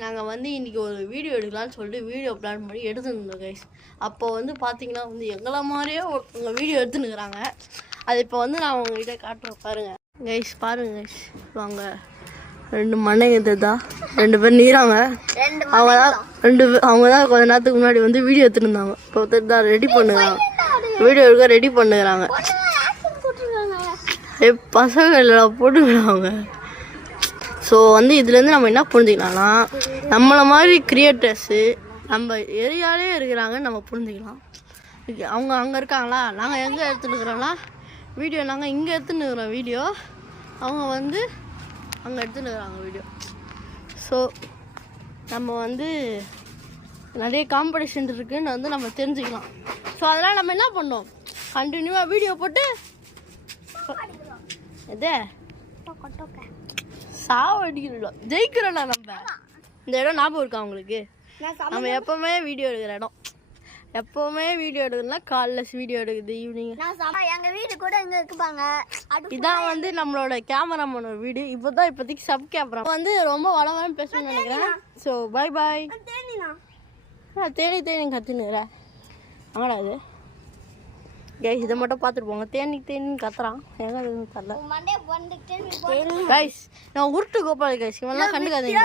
நாங்கள் வந்து இன்றைக்கி ஒரு வீடியோ எடுக்கலான்னு சொல்லிட்டு வீடியோ பிளான் பண்ணி எடுத்துருந்தோம் கைஸ். அப்போ வந்து பார்த்தீங்கன்னா வந்து எங்களை மாதிரியே ஒருத்தவங்க வீடியோ எடுத்துன்னுக்குறாங்க. அது இப்போ வந்து நான் உங்ககிட்ட காட்டுறேன் பாருங்கள் கைஸ். பாருங்கள் கைஸ், வாங்க. 2 மண்ணைங்க தான் 2 பேர் நீராங்க. அவங்க தான் கொஞ்ச நேரத்துக்கு முன்னாடி வந்து வீடியோ எடுத்துருந்தாங்க. இப்போ ஒருத்தர் தான் ரெடி பண்ணுறாங்க, வீடியோ எடுக்க ரெடி பண்ணுறாங்க. பசங்க இல்லை போட்டுக்கிறாங்க. ஸோ வந்து இதுலேருந்து நம்ம என்ன புரிஞ்சுக்கலாம்னா, நம்மளை மாதிரி கிரியேட்டர்ஸு நம்ம ஏரியாலே இருக்கிறாங்கன்னு நம்ம புரிஞ்சுக்கலாம். அவங்க அங்கே இருக்காங்களா, நாங்கள் எங்கே எடுத்துட்டுருக்குறோம்னா வீடியோ, நாங்கள் இங்கே எடுத்துன்னுக்குறோம் வீடியோ, அவங்க வந்து அங்கே எடுத்துன்னுக்குறாங்க வீடியோ. ஸோ நம்ம வந்து நிறைய காம்படிஷன் இருக்குதுன்னு வந்து நம்ம தெரிஞ்சுக்கலாம். ஸோ அதெல்லாம் நம்ம என்ன பண்ணோம், கண்டினியூவாக வீடியோ போட்டு எதே சாவடிக்கிறோம், ஜெயிக்கிறோம்ல நம்ம. இந்த இடம் ஞாபகம் இருக்கா உங்களுக்கு? நம்ம எப்போவுமே வீடியோ எடுக்கிற இடம். எப்போவுமே வீடியோ எடுக்கிறதுனா காலைல வீடியோ எடுக்குது, ஈவினிங். எங்கள் வீடு கூட இங்கே இருக்குப்பாங்க. இதான் வந்து நம்மளோட கேமராமேனோட வீடு. இப்போதைக்கு சப் கேமரா வந்து ரொம்ப வளவளன்னு பேசணும்னு நினைக்கிறேன். ஸோ பாய் பாய். தேனி கத்துனுக்குறேன். ஆடா இது கைஸ், இதை மட்டும் பார்த்துட்டு போங்க. தேனின்னு கத்துறான், எங்கே தரல கைஸ். நான் உருட்டு கோபால் கைஸ், இவெல்லாம் கண்டுக்காதீங்க.